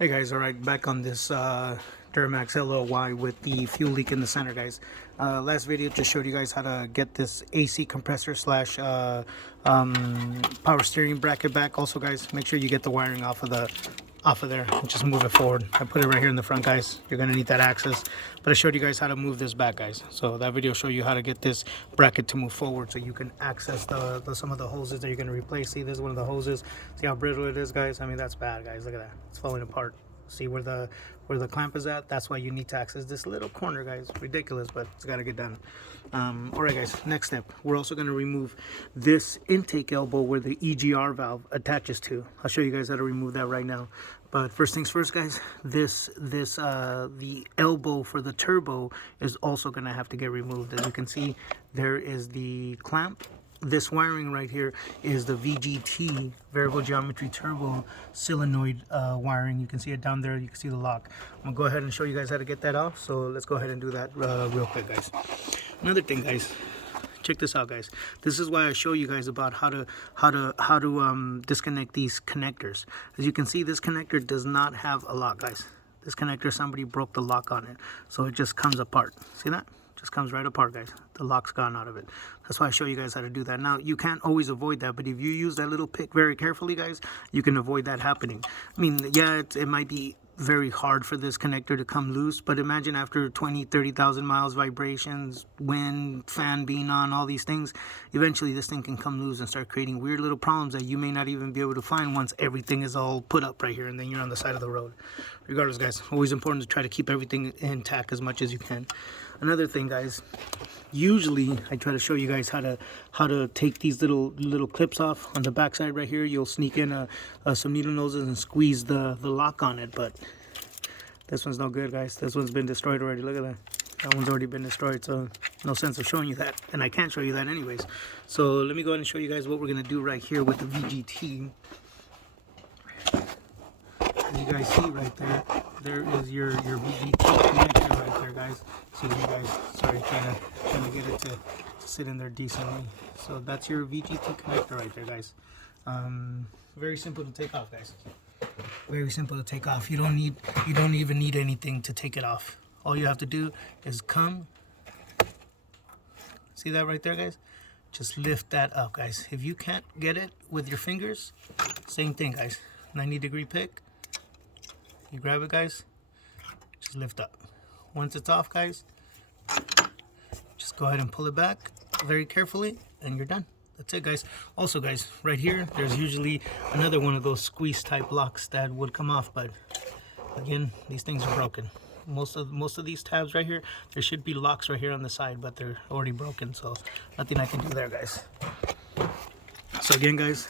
Hey guys, alright, back on this Duramax LLY with the fuel leak in the center, guys. Last video just showed you guys how to get this AC compressor slash power steering bracket back. Also, guys, make sure you get the wiring off of there and just move it forward. I put it right here in the front, guys. You're gonna need that access, but I showed you guys how to move this back, guys. So that video showed you how to get this bracket to move forward so you can access some of the hoses that you're gonna replace. See, this is one of the hoses. See how brittle it is, guys? I mean, that's bad, guys. Look at that, it's falling apart. See where the clamp is at? That's why you need to access this little corner, guys. Ridiculous, but it's got to get done. All right, guys, next step, we're also going to remove this intake elbow where the EGR valve attaches to. I'll show you guys how to remove that right now, but first things first, guys, the elbow for the turbo is also going to have to get removed. As you can see, there is the clamp. This wiring right here is the VGT, variable geometry turbo solenoid wiring. You can see it down there. You can see the lock. I'm gonna go ahead and show you guys how to get that off. So let's go ahead and do that real quick, guys. Another thing, guys, check this out, guys. This is why I show you guys about how to disconnect these connectors. As you can see, this connector does not have a lock, guys. This connector, somebody broke the lock on it, so it just comes apart. See that? Just comes right apart, guys. The lock's gone out of it. That's why I show you guys how to do that. Now, you can't always avoid that, but if you use that little pick very carefully, guys, you can avoid that happening. I mean, yeah, it might be very hard for this connector to come loose, but imagine after 20-30,000 miles, vibrations, wind, fan being on, all these things, eventually this thing can come loose and start creating weird little problems that you may not even be able to find once everything is all put up right here and then you're on the side of the road. Regardless, guys, always important to try to keep everything intact as much as you can. Another thing, guys, usually I try to show you guys how to take these little clips off. On the back side right here, you'll sneak in some needle noses and squeeze the lock on it, but this one's no good, guys. This one's been destroyed already. Look at that. That one's already been destroyed, so no sense of showing you that, and I can't show you that anyways. So let me go ahead and show you guys what we're gonna do right here with the VGT. As you guys see right there, there is your VGT connector right there, guys. See you guys, sorry, trying to get it to sit in there decently. So that's your VGT connector right there, guys. Very simple to take off, guys. Very simple to take off. You don't even need anything to take it off. All you have to do is come. See that right there, guys? Just lift that up, guys. If you can't get it with your fingers, same thing, guys. 90-degree pick. You grab it, guys, just lift up. Once it's off, guys, just go ahead and pull it back very carefully and you're done. That's it, guys. Also, guys, right here, there's usually another one of those squeeze type locks that would come off, but again, these things are broken. Most of these tabs right here, there should be locks right here on the side, but they're already broken, so nothing I can do there, guys. So again, guys,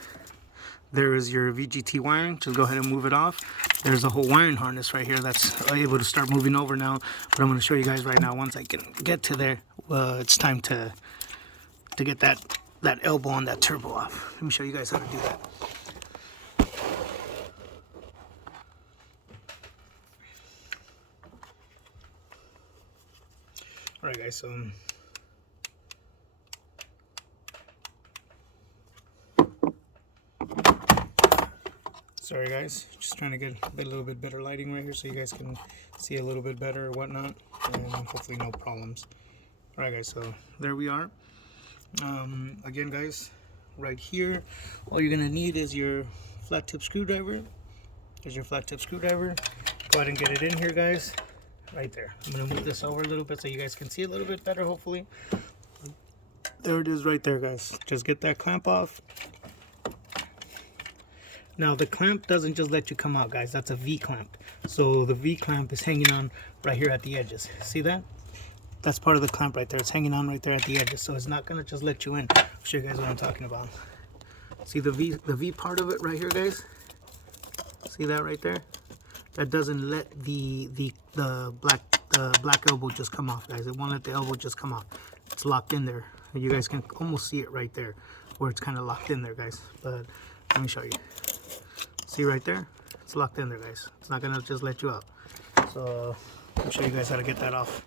there is your VGT wiring. Just go ahead and move it off. There's a whole wiring harness right here that's able to start moving over now. But I'm going to show you guys right now. Once I can get to there, it's time to get that elbow on that turbo off. Let me show you guys how to do that. All right, guys. So sorry, guys, just trying to get a little bit better lighting right here so you guys can see a little bit better or whatnot, and hopefully no problems. All right, guys, so there we are. Again, guys, right here, all you're gonna need is your flat tip screwdriver. There's your flat tip screwdriver. Go ahead and get it in here, guys, right there. I'm gonna move this over a little bit so you guys can see a little bit better, hopefully. There it is right there, guys. Just get that clamp off. Now, the clamp doesn't just let you come out, guys. That's a V-clamp. So the V-clamp is hanging on right here at the edges. See that? That's part of the clamp right there. It's hanging on right there at the edges. So it's not going to just let you in. I'll show you guys what I'm talking about. See the V part of it right here, guys? See that right there? That doesn't let the black elbow just come off, guys. It won't let the elbow just come off. It's locked in there. You guys can almost see it right there where it's kind of locked in there, guys. But let me show you. See right there? It's locked in there, guys. It's not gonna just let you out. So I'll show you guys how to get that off.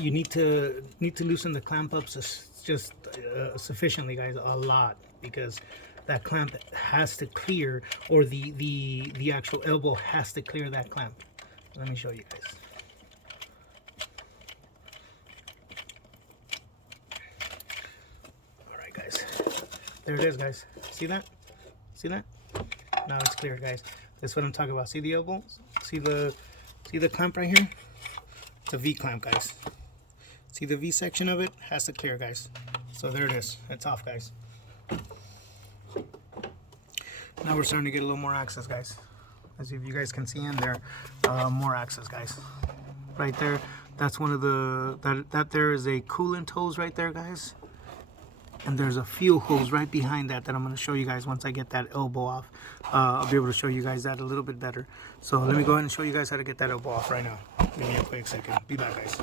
You need to loosen the clamp up just sufficiently, guys, a lot, because that clamp has to clear, or the actual elbow has to clear that clamp. Let me show you guys. All right, guys. There it is, guys. See that? See that? Now it's clear, guys. That's what I'm talking about. See the elbow? See the clamp right here? It's a V clamp, guys. See the V section of it? Has to clear, guys. So there it is. It's off, guys. Now we're starting to get a little more access, guys. As if you guys can see in there, more access, guys. Right there, that's one of the, that there is a coolant hose right there, guys. And there's a fuel hose right behind that I'm going to show you guys once I get that elbow off. I'll be able to show you guys that a little bit better. So let me go ahead and show you guys how to get that elbow off right now. Give me a quick second. Be back, guys.